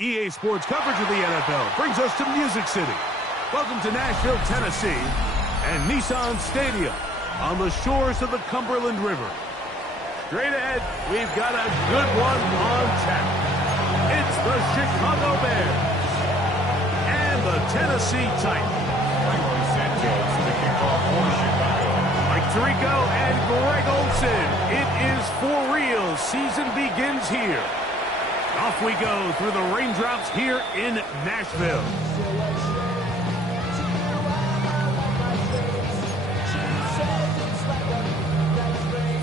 EA Sports coverage of the NFL brings us to Music City. Welcome to Nashville, Tennessee, and Nissan Stadium on the shores of the Cumberland River. Straight ahead, we've got a good one on tap. It's the Chicago Bears and the Tennessee Titans. Mike Tirico and Greg Olsen. It is for real. Season begins here. Off we go through the raindrops here in Nashville.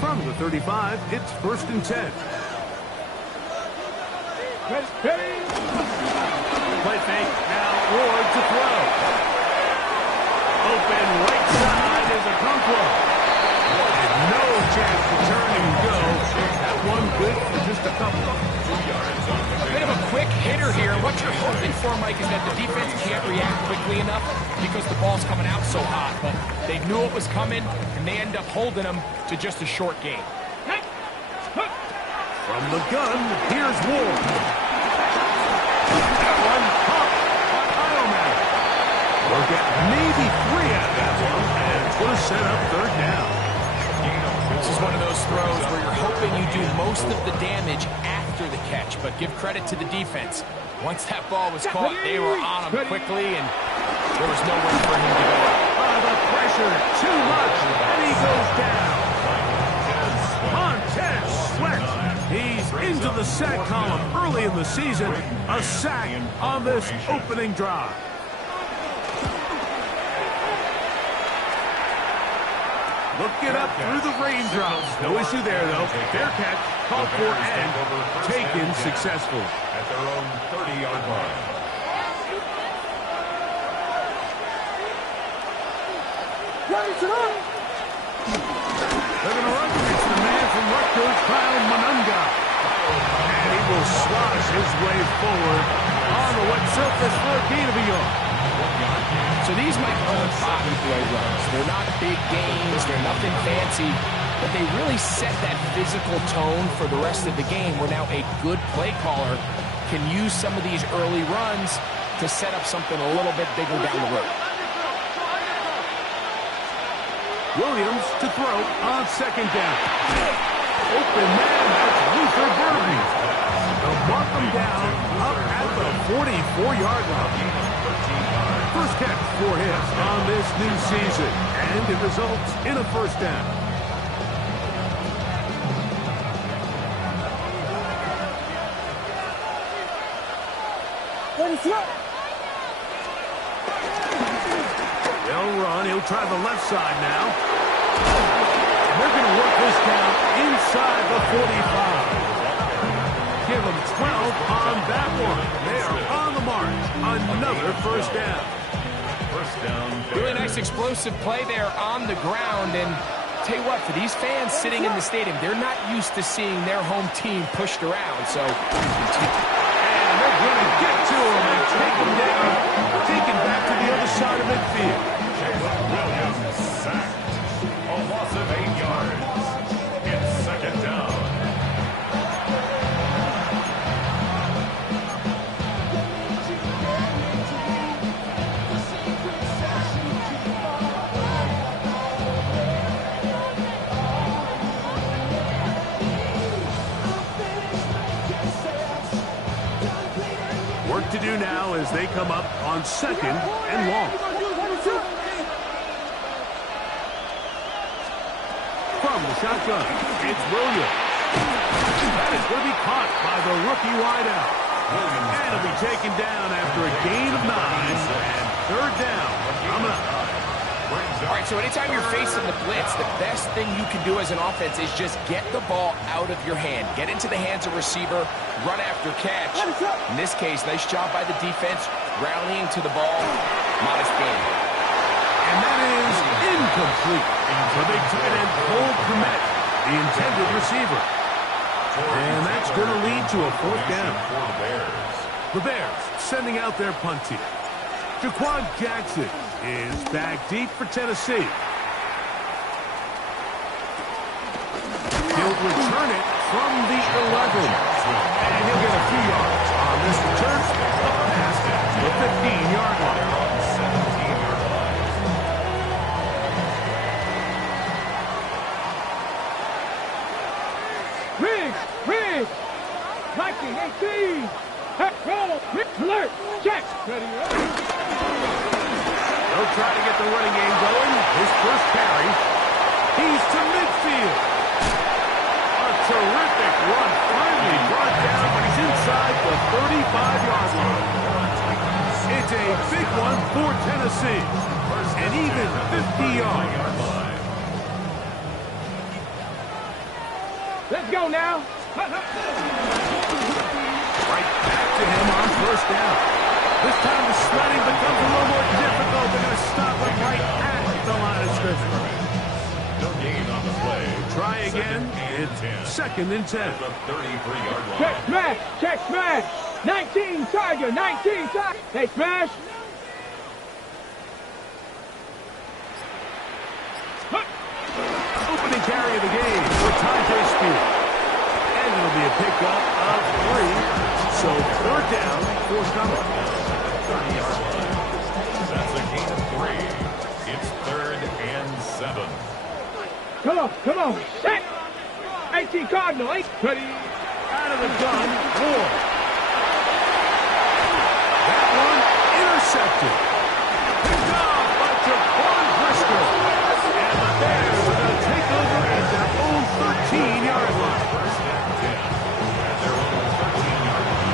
From the 35, it's 1st and 10. Play fake, now Ward to throw. Open right side is a Conquo. No chance to turn and go. That one good for just a couple. A bit of a quick hitter here. What you're hoping for, Mike, is that the defense can't react quickly enough because the ball's coming out so hot. But they knew it was coming, and they end up holding them to just a short game. From the gun, here's Ward. That one caught by Ioman. We'll get maybe 3 out of that one, and put a set up 3rd down. This is one of those throws where you're hoping you do most of the damage after the catch, but give credit to the defense. Once that ball was caught, they were on him quickly, and there was nowhere for him to go. The pressure, too much, and he goes down. Montez Sweat. He's into the sack column early in the season. A sack on this opening drive. Looking up through the raindrops. No issue there, though. Fair catch, called for, and taken successful. At their own 30-yard line. They're going to run. It's the man from Rutgers, Kyle Monunga. And he will slosh his way forward on the wet surface for a gain of a yard. So these might be body play runs. They're not big gains. They're nothing fancy. But they really set that physical tone for the rest of the game where now a good play caller can use some of these early runs to set up something a little bit bigger down the road. Williams to throw on 2nd down. Open man, that's Luther Burby. They'll mark him down up at the 44-yard line. First catch for him on this new season, and it results in a 1st down. They'll run. He'll try the left side now. They're going to work this down inside the 45. give them 12 on that one. They are on the march. Another first down. First down. Really nice explosive play there on the ground. And tell you what, for these fans sitting in the stadium, they're not used to seeing their home team pushed around. So, and they're going to get to him and take him down. Taken back to the other side of midfield. Williams sacked. A loss of 8 yards. It's second down. Work to do now as they come up on second and long. From the shotgun, it's Williams. That is going to be caught by the rookie wideout. And it'll be taken down after a gain of 9. And third down coming up. all right, so anytime you're facing the blitz, the best thing you can do as an offense is just get the ball out of your hand. Get into the hands of receiver, run after catch. In this case, nice job by the defense, rallying to the ball. Modest gain. And that is incomplete. The big tight end, Cole Kmet, the intended receiver. And that's going to lead to a fourth down. The Bears sending out their punt team. Jaquan Jackson is back deep for Tennessee. He'll return it from the 11. And he'll get a few yards on this return. A pass to the 15-yard line. Rig, 1918, roll, alert, check. They'll try to get the running game going. His first carry. He's to midfield. A terrific run. Finally brought down, but he's inside the 35-yard line. It's a big one for Tennessee. And even 50 yards. Let's go now. Right back to him on first down. This time the sledding becomes a little more difficult. They're going to stop him right at the line of scrimmage. No gain on the play. Try again. It's second and 10. The 33-yard line. Check smash, 19 Tiger, 19 Tiger. Hey, smash. Opening carry of the game for Tyjae Spears. And it'll be a pickup of 3. So third down, forthcoming. 30-yard line. That's a gain of 3. It's third and 7. Come on, set. 18 Cardinal, 8. Ready. Out of the gun, Ward. That one intercepted. Picked off by Jaquan Brisker. And the Bears are going to take over at their own 13-yard line. First and 10. At their own 13-yard line.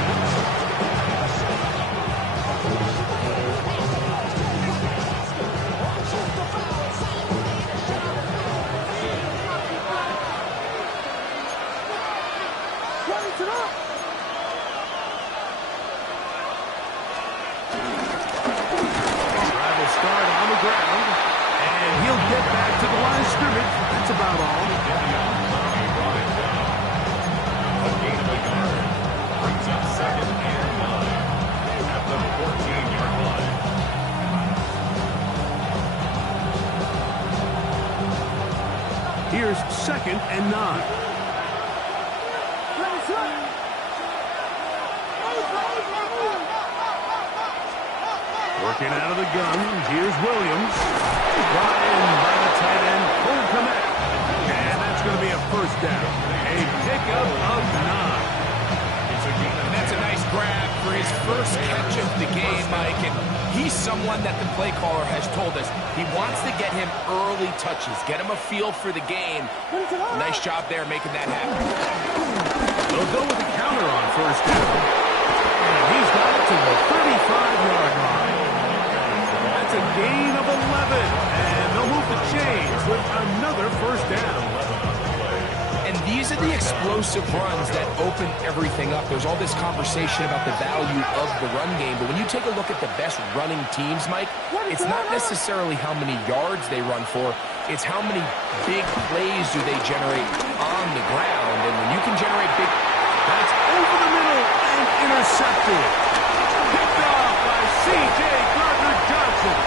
Drive will start on the ground. And he'll get back to the line of scrimmage. That's about all. Brought it down. A gain of a yard. Brings up second and 9. At the 14-yard line. Here's second and 9. Working out of the gun, here's Williams. Brought in by the tight end, Cole Kmet. And that's going to be a first down. A pickup of 9. And that's a nice grab for his first catch of the game, Mike. And he's someone that the play caller has told us he wants to get him early touches, get him a feel for the game. Nice job there making that happen. They'll go with the counter on first down. And he's got it to the 35-yard line. That's a gain of 11. And they'll move the chains with another first down. And these are the explosive runs that open everything up. There's all this conversation about the value of the run game, but when you take a look at the best running teams, Mike, it's not necessarily how many yards they run for, it's how many big plays do they generate on the ground. And when you can generate big... That's over the middle and intercepted. Picked off by C.J. Gardner-Johnson.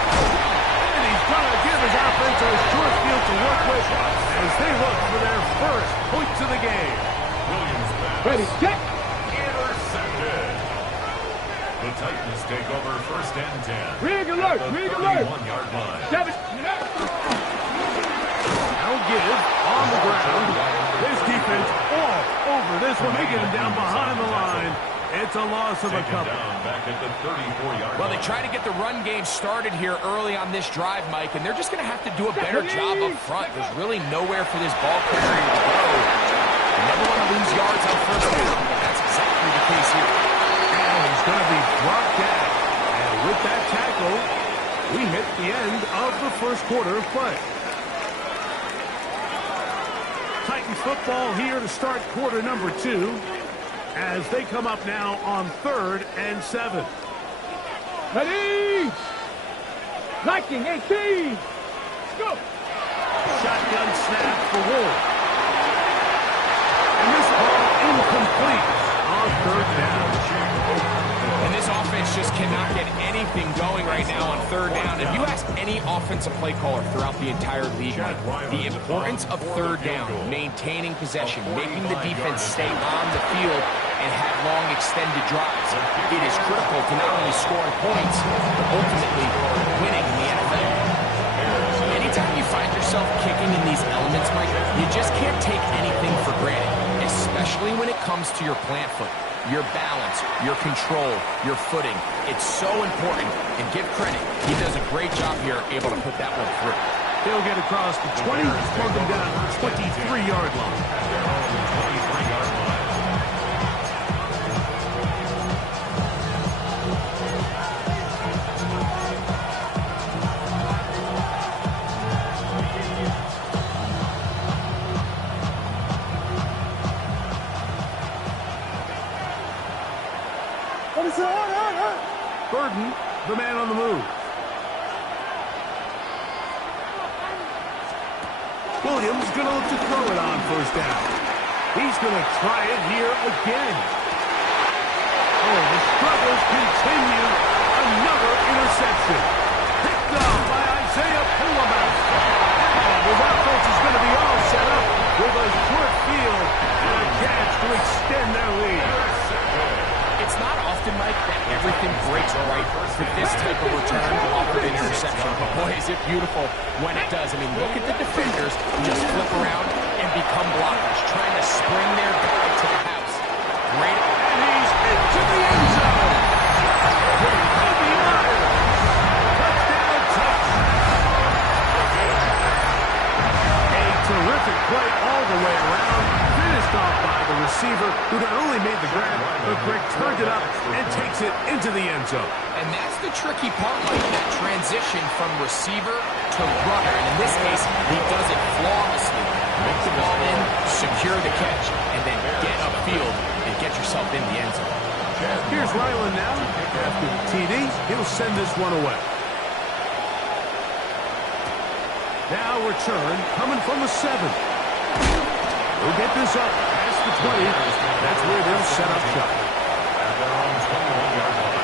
And he's going to give his offense a short field to work with as they look for their first points of the game. Williams pass. Ready, check. Intercepted. The Titans take over first and 10. Rig alert, at the rig alert. 31-yard line. 7. Now give on the ground. This defense all over this one. They get him down behind the line. It's a loss of a Taken couple. down back at the 34-yard Well, line. they try to get the run game started here early on this drive, Mike, and they're just going to have to do a better job up front. There's really nowhere for this ball carrier to go. You never want to lose yards on first down, but that's exactly the case here. And he's going to be brought down. And with that tackle, we hit the end of the first quarter of play. Titans football here to start quarter number 2 as they come up now on 3rd and 7. Ready. Liking 18. Go. Shotgun snap for Wolf. And this ball incomplete on 3rd down. And this offense just cannot get anything going right now on 3rd down. If you ask any offensive play caller throughout the entire league, Mike, the importance of 3rd down, maintaining possession, making the defense stay on the field and have long extended drives, it is critical to not only scoring points, but ultimately winning in the NFL. Anytime you find yourself kicking in these elements, Mike, you just can't take anything for granted, especially when it comes to your plant foot. Your balance, your control, your footing. It's so important, and give credit. He does a great job here able to put that one through. They'll get across the 20, plug them down to the 23-yard line. At their own 23-yard line. Burden, the man on the move. Williams going to look to throw it on first down. He's going to try it here again. Oh, the struggles continue. Another interception. Picked off by Isaiah Pullman. And his offense is going to be all set up with a short field and a chance to extend their lead. It's not often, Mike, that everything breaks right for this type of return off of an interception. But boy, is it beautiful when it does. I mean, look at the defenders just flip around and become blockers, trying to spring their guy to the house. Great. And he's into the end zone. Kobe Myers. Touchdown, A terrific play all the way around. Finished off by the receiver, who not only made the grab, but Greg turned it up and takes it into the end zone. And that's the tricky part, Mike, that transition from receiver to runner. And in this case, he does it flawlessly. Make the ball in, secure the catch, and then get upfield and get yourself in the end zone. Here's Ryland now. After the TD, he'll send this one away. Now return, coming from the 7. We'll get this up past the 20. That's where they'll set up shop. At their own 21-yard line.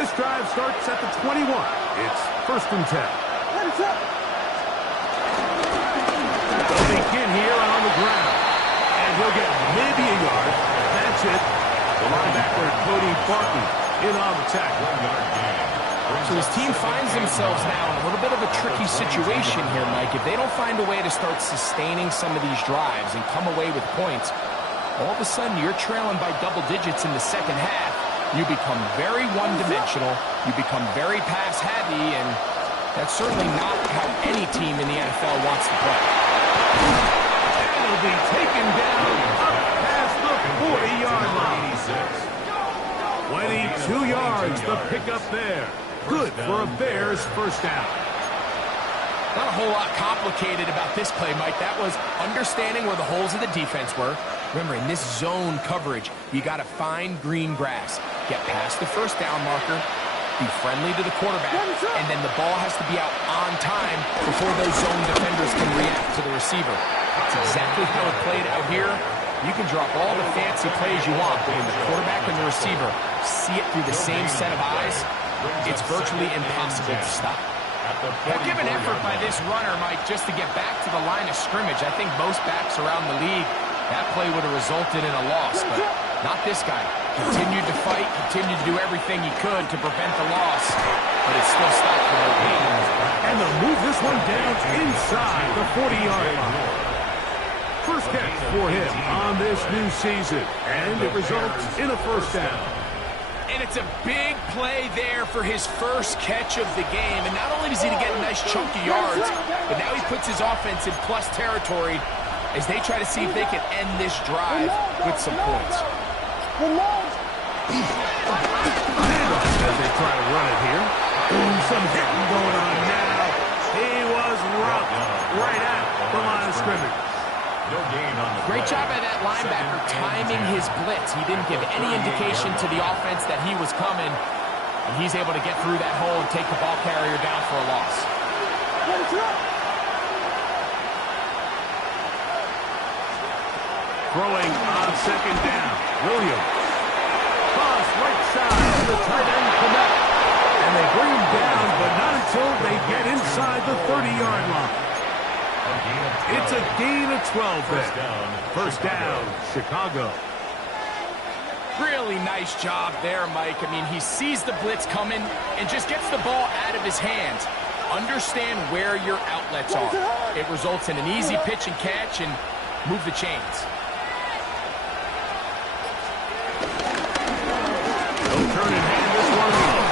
This drive starts at the 21. It's 1st and 10. They'll be in here on the ground. And he'll get maybe a yard. That's it. The linebacker, Cody Barton, in on the tackle. 1-yard gain. So his team finds themselves now in a little bit of a tricky situation here, Mike. If they don't find a way to start sustaining some of these drives and come away with points, all of a sudden you're trailing by double digits in the second half. You become very one-dimensional. You become very pass-heavy, and that's certainly not how any team in the NFL wants to play. And he'll be taken down up past the 40-yard line. 22 yards, the pickup there. Good for a Bears first down. Not a whole lot complicated about this play, Mike. That was understanding where the holes of the defense were. Remember, in this zone coverage, you got to find green grass. Get past the first down marker, be friendly to the quarterback, and then the ball has to be out on time before those zone defenders can react to the receiver. That's exactly how it played out here. You can drop all the fancy plays you want, but when the quarterback and the receiver see it through the same set of eyes, it's virtually impossible to stop. Now, give an effort by this runner, Mike, just to get back to the line of scrimmage. I think most backs around the league, that play would have resulted in a loss, but not this guy. Continued to fight, continued to do everything he could to prevent the loss, but it still stopped for no gain. And they'll move this one down inside the 40-yard line. First catch for him on this new season, and it results in a first down. And it's a big play there for his first catch of the game. And not only does he get a nice chunk of yards, but now he puts his offense in plus territory as they try to see if they can end this drive with some points. As they try to run it here. Some hitting going on now. He was roughed right at the line of scrimmage. No gain on the Great job by that linebacker timing his blitz. He didn't give any indication to the offense that he was coming, and he's able to get through that hole and take the ball carrier down for a loss. Throwing on second down. Williams. Cross right side to the tight end connect. And they bring him down, but not until they get inside the 30-yard line. It's a gain of 12 there. First down, Chicago. Really nice job there, Mike. I mean, he sees the blitz coming and just gets the ball out of his hands. Understand where your outlets are. It results in an easy pitch and catch and move the chains. They'll turn and hand this one off.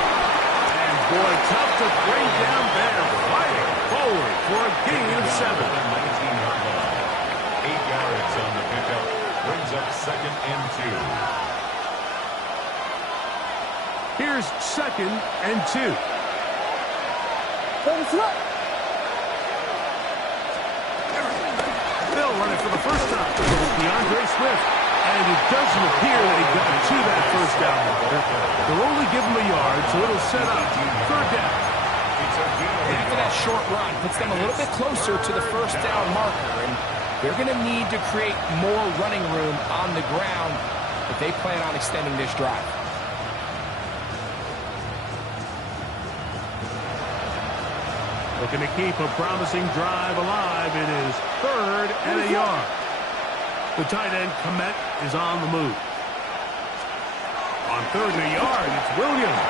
And boy, tough to bring down there. Fighting forward for a gain of 7. 8 yards on the pickup. Brings up second and 2. Here's second and 2. They'll run it for the first time. DeAndre Swift. And it doesn't appear that he got to that first down. They'll only give him a yard, so it'll set up third down. After that short run, puts them a little bit closer to the first down marker, and they're going to need to create more running room on the ground if they plan on extending this drive. Looking to keep a promising drive alive. It is third and a yard. The tight end, Komet, is on the move. On third and a yard, it's Williams.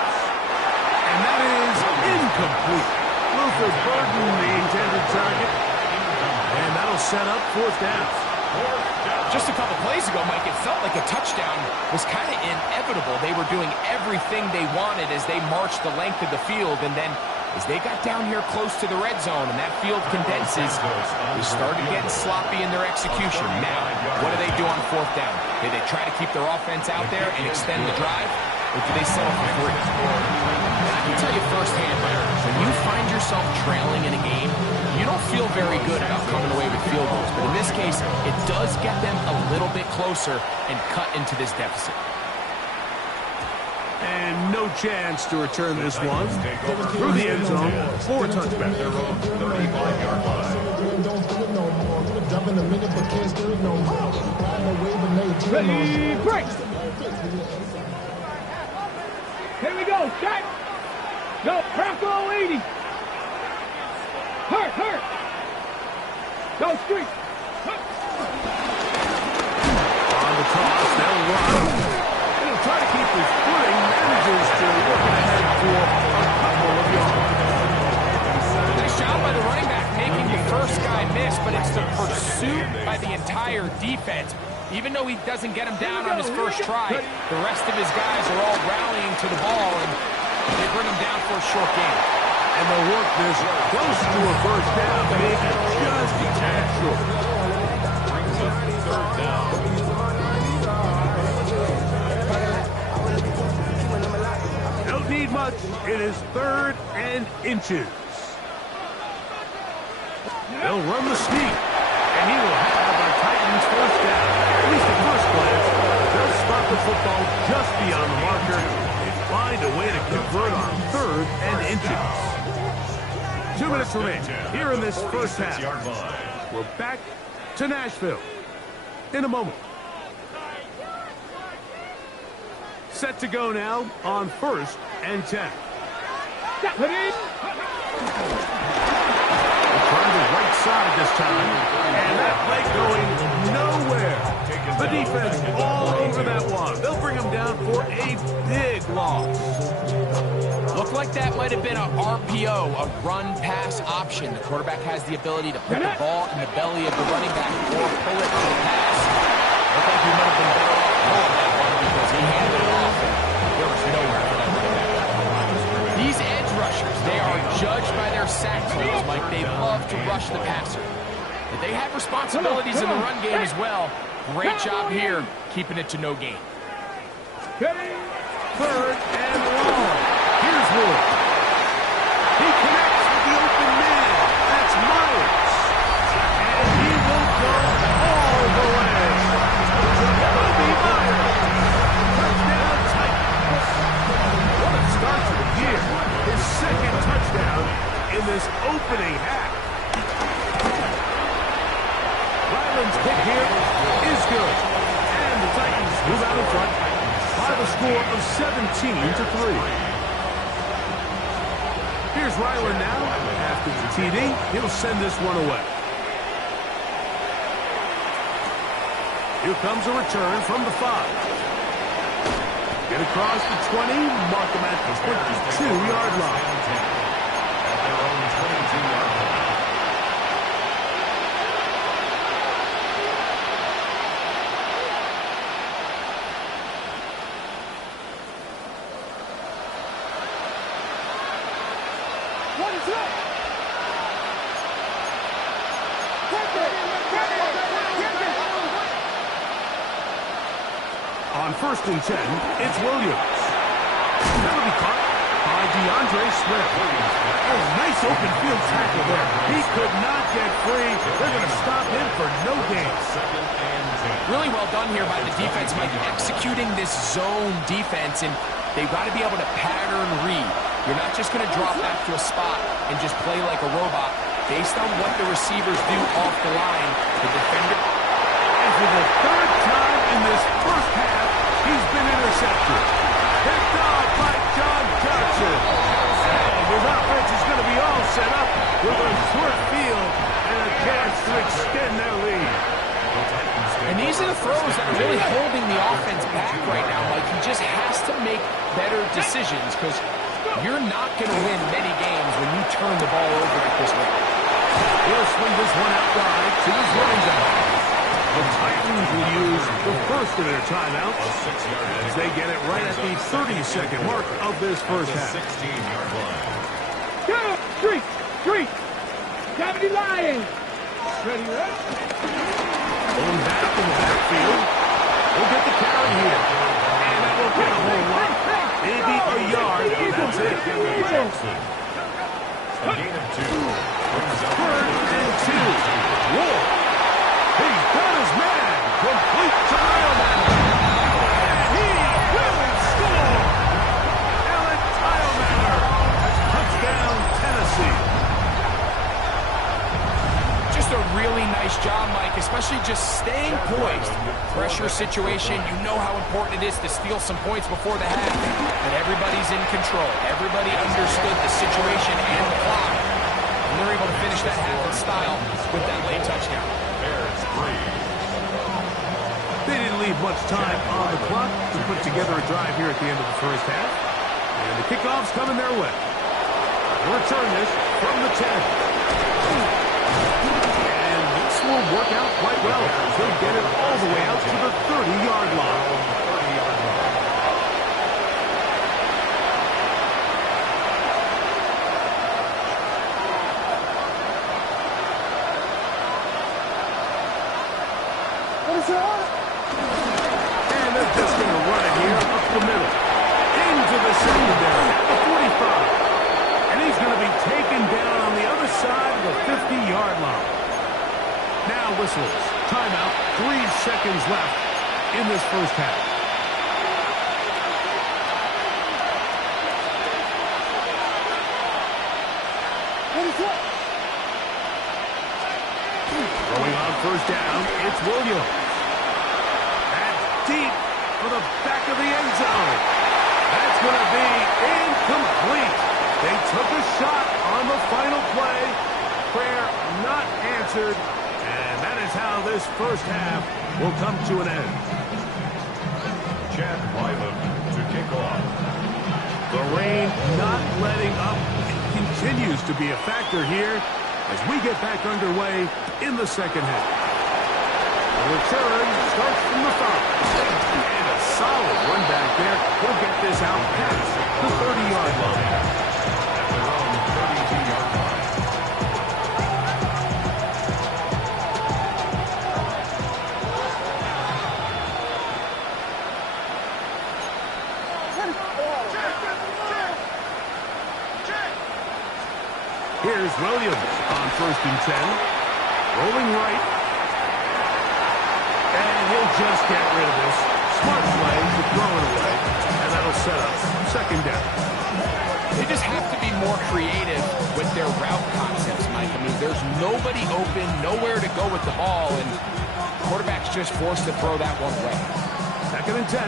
And that is incomplete. Luther Burden, the intended target. And that'll set up fourth down. Just a couple plays ago, Mike, it felt like a touchdown was kind of inevitable. They were doing everything they wanted as they marched the length of the field, and then as they got down here close to the red zone and that field condenses, they started getting sloppy in their execution. Now, what do they do on fourth down? Do they try to keep their offense out there and extend the drive, or do they settle for 3? And I can tell you firsthand, when you find yourself trailing in a game, you don't feel very good about coming away with field goals. But in this case, it does get them a little bit closer and cut into this deficit. And no chance to return this one through the end zone for a touchback. Ready, break. Here we go, shot. Go, Bronco 80. Hurt. Go, street. On the toss, they'll run. They'll try to keep his footing. Manages to look ahead for a couple of yards. Nice job by the running back making the first guy miss, but it's the pursuit by the entire defense. Even though he doesn't get him down on his first try, the rest of his guys are all rallying to the ball, and they bring him down for a short gain. And they'll work this close to a first down, maybe just a tad short. Brings up third down. much. It is 3rd and inches. They'll run the sneak, and he will have a Titans first down. At least at first glance, they'll spot the football just beyond the marker and find a way to convert on 3rd and inches. 2 minutes remaining here in this first half. We're back to Nashville in a moment. Set to go now on 1st and 10. Trying the right side this time, and that play going nowhere. The defense all over that one. They'll bring them down for a big loss. Looked like that might have been an RPO, a run-pass option. The quarterback has the ability to put the ball in the belly of the running back or pull it on the pass. Looked like he might have been better off pulling that one because he handed it off, and there was nowhere for that running back. These edge rushers, they are judged by their sack totals, Mike. They love to rush the passer. But they have responsibilities in the run game as well. Great job here, keeping it to no gain. 3rd and long. Here's Wood. He connects with the open man. That's Myers. And he will go all the way. Kobe Myers. Touchdown Titans. What a start to the year. His 2nd touchdown in this opening half. Ryland's pick here is good. And the Titans move out in front by the score of 17-3. Here's Ryland now. After the TD, he'll send this one away. Here comes a return from the 5. Get across the 20, mark him at the 22-yard line. At their own 22-yard line. On 1st and 10, it's Williams. That'll be caught by DeAndre Swift. Oh, nice open field tackle there. He could not get free. They're going to stop him for no gain. 2nd and 10. Really well done here by the defense, Mike, executing this zone defense, and they've got to be able to pattern read. You're not just going to drop back to a spot and just play like a robot. Based on what the receivers do off the line, the defender... And for the 3rd time in this first half, he's been intercepted. Picked off by John Johnson. And his offense is going to be all set up with a short field and a chance to extend their lead. And these are the throws that are really holding the offense back right now. Like, he just has to make better decisions because you're not going to win many games when you turn the ball over at this rate. He'll swing this one out wide to his running back. The Titans will use the first of their timeouts as they get it right at the 30-second mark of this first half. 16-yard line. Get up, street, street. Cavity Lions. Ready, right? Going back in the backfield. We'll get the carry here. And that won't get a whole lot. Maybe a yard, but that's it. A gain of 2. 3rd and 2. Ward. He's got his man. Complete to Tileman. And he will score. Allen Tileman. Touchdown, Tennessee. Just a really nice job, Mike, especially just staying poised. Pressure situation, you know how important it is to steal some points before the half. But everybody's in control. Everybody understood the situation and the clock. And they're able to finish that half in style with that late touchdown. Bears 3. They didn't leave much time on the clock to put together a drive here at the end of the first half. And the kickoff's coming their way. They'll return this from the 10. And this will work out quite well. They'll get it all the way out to the 30-yard line. And they're just going to run it here up the middle. Into the secondary. 30-yard line. Now whistles. Timeout. 3 seconds left in this first half. Throwing on first down, it's Williams. That's deep for the back of the end zone. That's going to be incomplete. They took a shot on the final play. Prayer not answered. And that is how this first half will come to an end. Chad Wylam to kick off. The rain not letting up. It continues to be a factor here as we get back underway in the second half. The return starts from the 5. And a solid run back there. He'll get this out past the 30-yard line. At their own 32-yard line. Here's Williams on 1st and 10. Rolling right. And he'll just get rid of this. Smart play to throw it away. And that'll set up second down. They just have to be more creative with their route concepts, Mike. I mean, there's nobody open, nowhere to go with the ball, and the quarterback's just forced to throw that one away. 2nd and 10.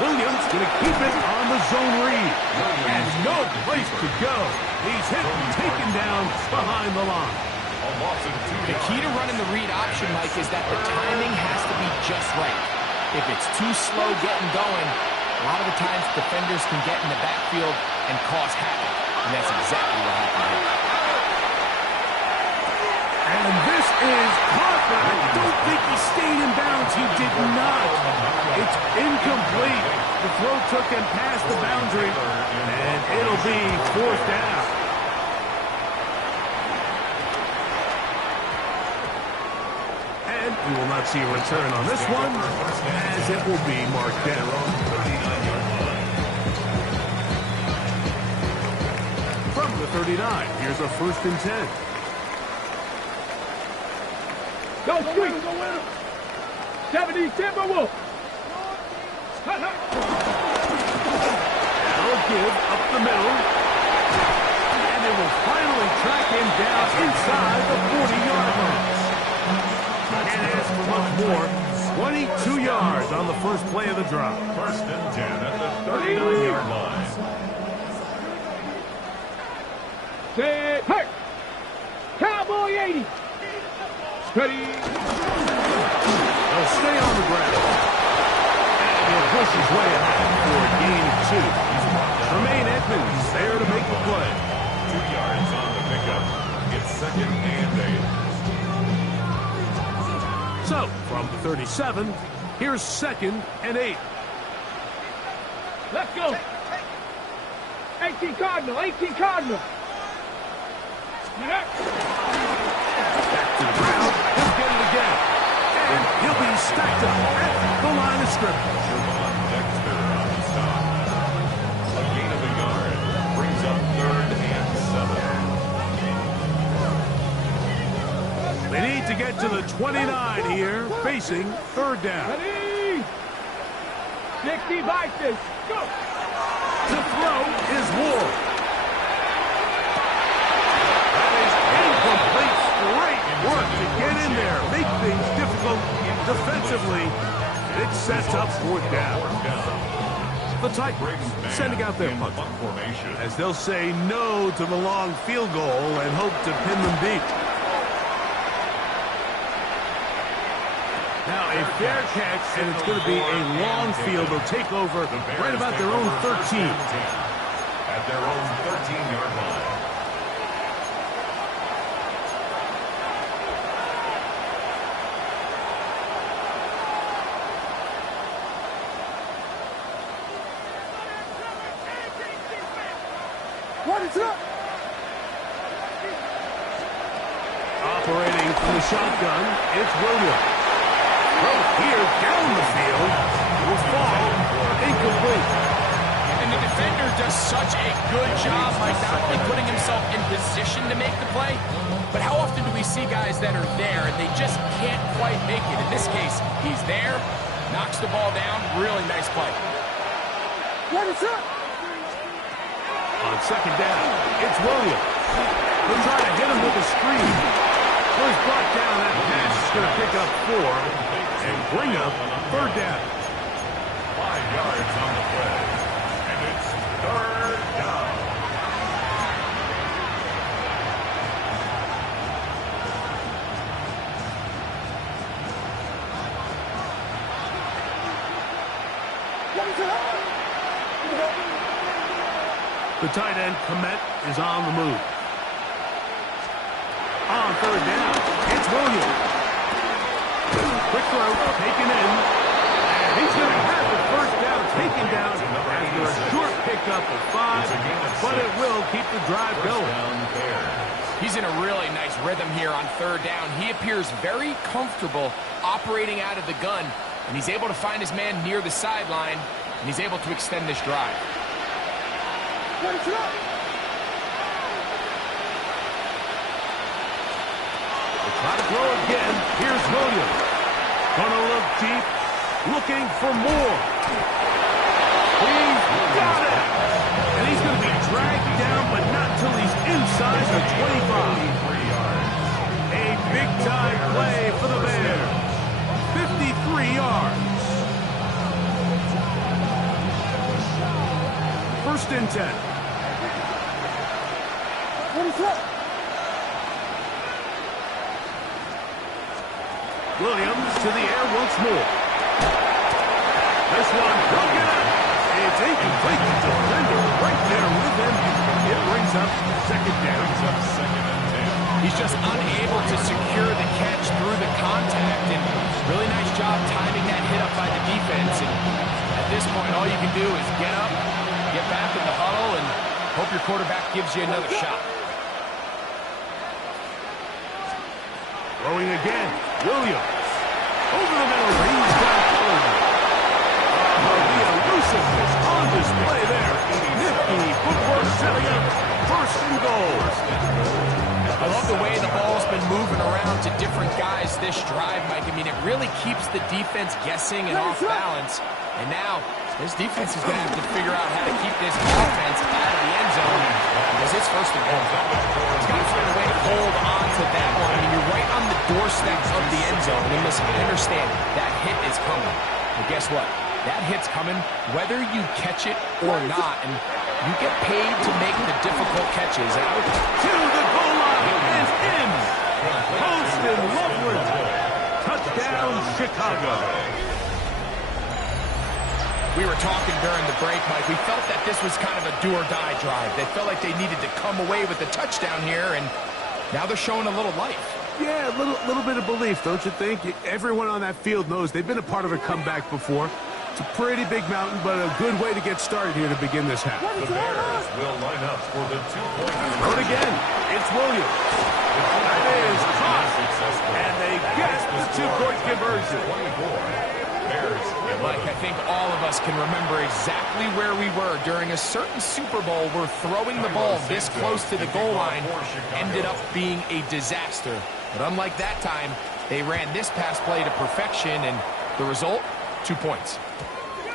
Williams going to keep it on the zone read. And no place to go. He's hit and taken down behind the line. The key to running the read option, Mike, is that the timing has to be just right. If it's too slow getting going, a lot of the times defenders can get in the backfield and cause havoc. And that's exactly what happened here. And this is caught, but I don't think he stayed in bounds. He did not. It's incomplete. The throw took him past the boundary, and it'll be 4th down. And we will not see a return on this one, as it will be marked down. From the 39, here's a 1st and 10. Go, Street! 70 Timberwolves! That'll give up the middle. And it will finally track him down inside the 40-yard line. Can't ask for much more. 22 yards on the first play of the drive. 1st and 10 at the 39-yard line. Set, hurt! Cowboy 80! Ready. They'll stay on the ground. And he'll push his way ahead for a gain of 2. Tremaine Edmonds there to make the play. 2 yards on the pickup. It's 2nd and 8. So, from the 37, here's 2nd and 8. Let's go! 18 Cardinal, 18 Cardinal! Back to the ground. He'll get it again. And he'll be stacked up at the line of scrimmage. Javon Dexter on the stop. A gain of a yard. Brings up 3rd and 7. They need to get to the 29 here, facing 3rd down. Ready! 60 Vices! Go! To throw is Ward. Incomplete, great work to get in there, make things difficult defensively. It sets up 4th down. The Titans sending out their punter, as they'll say no to the long field goal and hope to pin them deep. Now a fair catch, and it's going to be a long field. They'll take over right about their own 13. At their own 13-yard line. Operating from the shotgun, it's Williams. Here down the field will fall incomplete. And the defense guys that are there, and they just can't quite make it. In this case, he's there, knocks the ball down. Really nice play. On second down, it's Williams. He'll try to hit him with a screen. First brought down, that pass is going to pick up 4 and bring up third down. 5 yards on the play. And it's third down. The tight end, Komet, is on the move. On third down, it's Williams. Quick throw, taken in. And he's going to have the first down taken down after a short pickup of 5, but it will keep the drive going. He's in a really nice rhythm here on third down. He appears very comfortable operating out of the gun, and he's able to find his man near the sideline, and he's able to extend this drive. They try to throw again. Here's Williams. Gonna look deep, looking for more. He's got it! And he's going to be dragged down, but not until he's inside the 25. A big-time play for the Bears. 53 yards. First and 10. Williams to the air once more. This one broken up. It's incomplete. The defender right there with him. It brings up second down. He's just unable to secure the catch through the contact, and really nice job timing that hit up by the defense. And at this point, all you can do is get up, get back in the huddle, and hope your quarterback gives you another shot. Throwing again. Williams. Over the middle. He's got Coleman. The elusiveness on display there. Nifty footwork setting up first and goal. I love the way the ball's been moving around to different guys this drive, Mike. I mean, it really keeps the defense guessing and off balance. And now, this defense is going to have to figure out how to keep this offense out of the end zone because it's first and goal. It's got to find a way to hold on to that one. I mean, you're right on the doorstep of the end zone. And listen, I understand that hit is coming. But guess what? That hit's coming whether you catch it or not. And you get paid to make the difficult catches. Out to the goal line and in. Post and Loveland. Touchdown, Chicago. We were talking during the break, Mike. We felt that this was kind of a do-or-die drive. They felt like they needed to come away with the touchdown here, and now they're showing a little life. Yeah, a little bit of belief, don't you think? Everyone on that field knows they've been a part of a comeback before. It's a pretty big mountain, but a good way to get started here to begin this half. The Bears will line up for the 2-point. Throw it again. It's Williams. That is caught. And they get the 2-point conversion. 24. Mike, I think all of us can remember exactly where we were during a certain Super Bowl where throwing the ball this close to the goal line ended up being a disaster. But unlike that time, they ran this pass play to perfection, and the result, 2 points.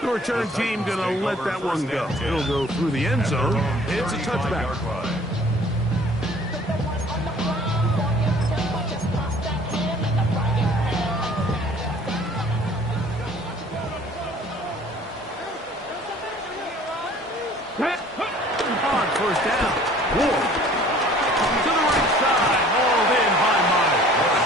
The return team going to let that one go. It'll go through the end zone. It's a touchback. On first down. Ward. To the right side. Hauled in by Myers.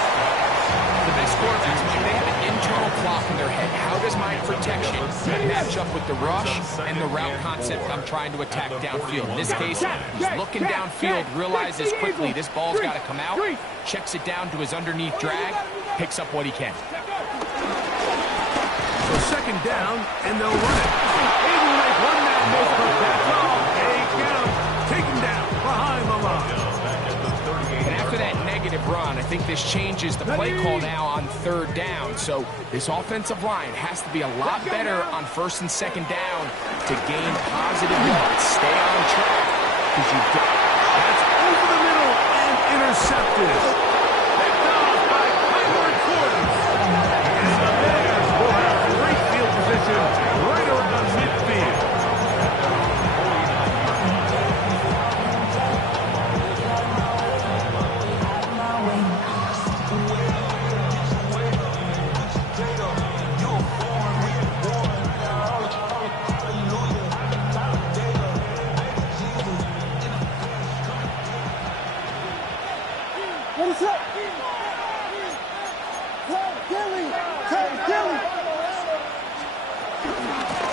The best quarterbacks, Mike, they have an internal clock in their head. How does my protection match up with the rush and the route concept I'm trying to attack downfield? In this case, he's looking downfield, realizes quickly this ball's got to come out, checks it down to his underneath drag, picks up what he can. So second down, and they'll run it. Able to make one man miss, but that's all. A count. Taken down behind the line. And after that negative run, I think this changes the play call now on third down. So this offensive line has to be a lot better on first and second down to gain positive yards. Stay on track. Because you get. That's over the middle and intercepted. Picked off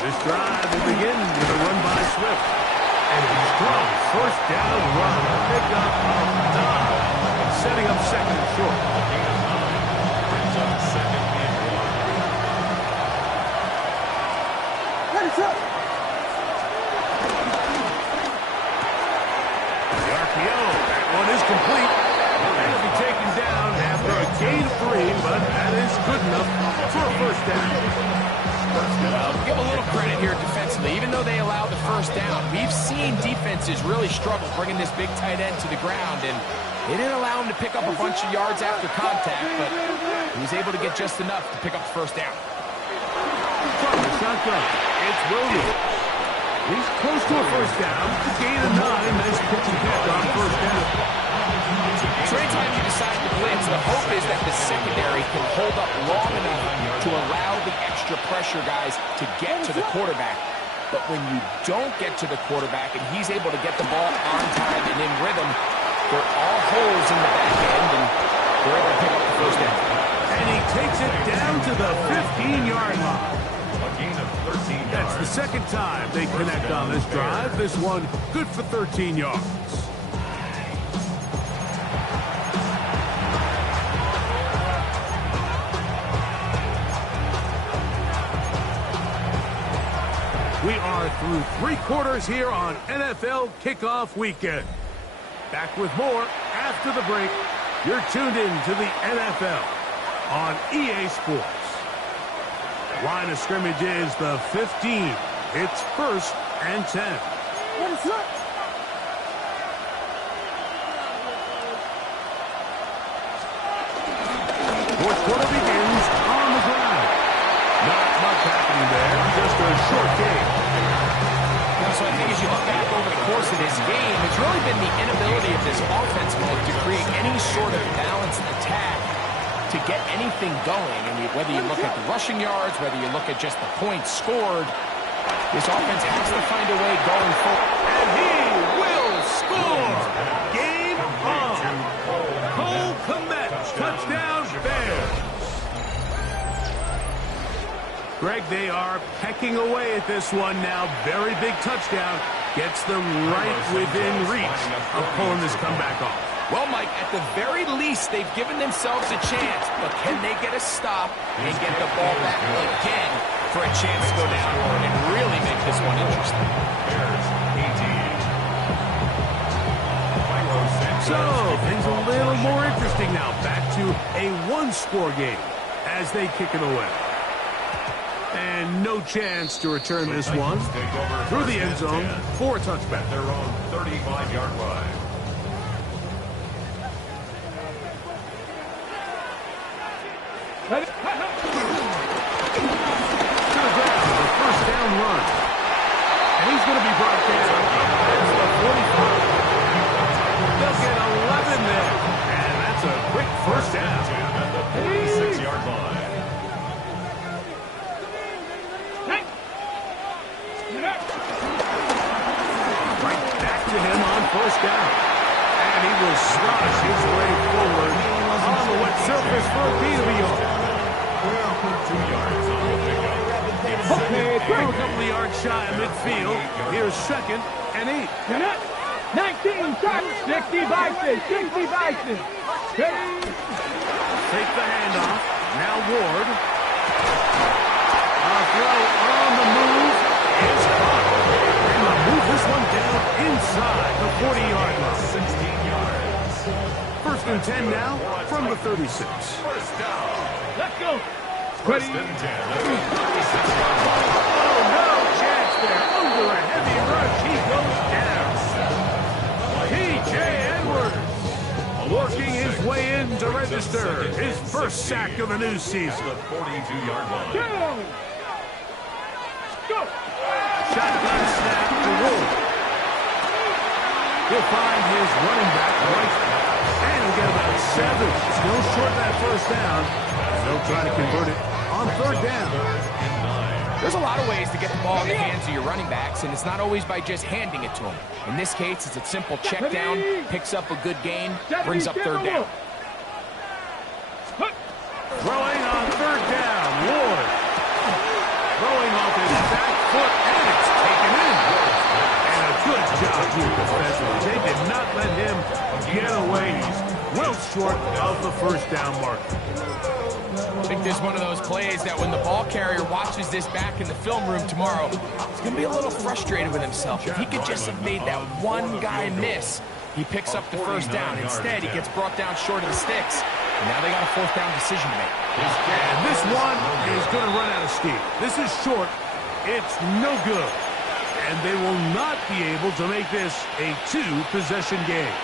This drive will begin with a run by Swift. And a strong first down run. Pickup of 9. Setting up second and short. Brings up second and 1. Let us up. The RPO. That one is complete. And it'll be taken down after a gain of 3, but that is good enough for a first down. Give a little credit here defensively. Even though they allowed the first down, we've seen defenses really struggle bringing this big tight end to the ground, and they didn't allow him to pick up a bunch of yards after contact, but he was able to get just enough to pick up the first down. From the shotgun, it's Williams. He's close to a first down. The gain of 9. Nice pitch and catch on first down. So anytime you decide to blitz, the hope is that the secondary can hold up long enough to allow the extra pressure guys to get to the quarterback. But when you don't get to the quarterback and he's able to get the ball on time and in rhythm, there are all holes in the back end, and they're able to pick up the first down. And he takes it down to the 15-yard line. A gain of 13 yards. That's the second time they connect on this drive. This one good for 13 yards. We are through 3 quarters here on NFL Kickoff Weekend. Back with more after the break. You're tuned in to the NFL on EA Sports. Line of scrimmage is the 15. It's 1st and 10. Let us up. Fourth quarter begins on the ground. Not much happening there, just a short game. So I think as you look back over the course of this game, it's really been the inability of this offense, Mike, to create any sort of balanced attack to get anything going. And whether you look at the rushing yards, whether you look at just the points scored, this offense has to find a way going forward. And he will score! Game on! Cole Kmet, touchdown Bears! Greg, they are pecking away at this one now. Very big touchdown. Gets them right within reach of pulling this comeback off. Well, Mike, at the very least, they've given themselves a chance. But can they get a stop and get the ball back again for a chance to go down and really make this one interesting? So, things a little more interesting now. Back to a 1-score game as they kick it away. And no chance to return this one through the end zone for a touchback. Their own 35-yard line. To the ground, the first down run. And he's going to be brought down. That's the 45. They'll get 11 there. And that's a quick first down. At the 46-yard line. Right back to him on first down. And he will slosh his way forward on the wet surface for a gain of a yard. 2 yards on the pickup. Okay, throw a couple of yards shy of midfield. Here's 2nd and 8. 19, 60 Bison, 60 Bison. Take the handoff. Now Ward. A throw on the move is caught. And they'll move this one down inside the 40-yard line. 16 yards. 1st and 10 now from the 36. First down. Let's go. First and 10 at the 36-yard line. Oh, no chance there. Under a heavy rush, he goes down. T.J. Edwards working his way in to register his first sack of the new season. At the 42-yard line. Go. Shotgun snap to Ward. He'll find his running back right. And he'll get about 7. Still short of that first down. They'll try to convert it on 3rd down. There's a lot of ways to get the ball in the hands of your running backs, and it's not always by just handing it to them. In this case, it's a simple check down, picks up a good gain, brings up 3rd down. Throwing on 3rd down. Ward. Throwing off his back foot. well short of the first down marker. I think this is one of those plays that when the ball carrier watches this back in the film room tomorrow, he's going to be a little frustrated with himself. If he could just have made that one guy miss, he picks up the first down. Instead, he gets brought down short of the sticks. And now they got a fourth down decision to make. And this one is going to run out of steam. This is short. It's no good. And they will not be able to make this a two-possession game.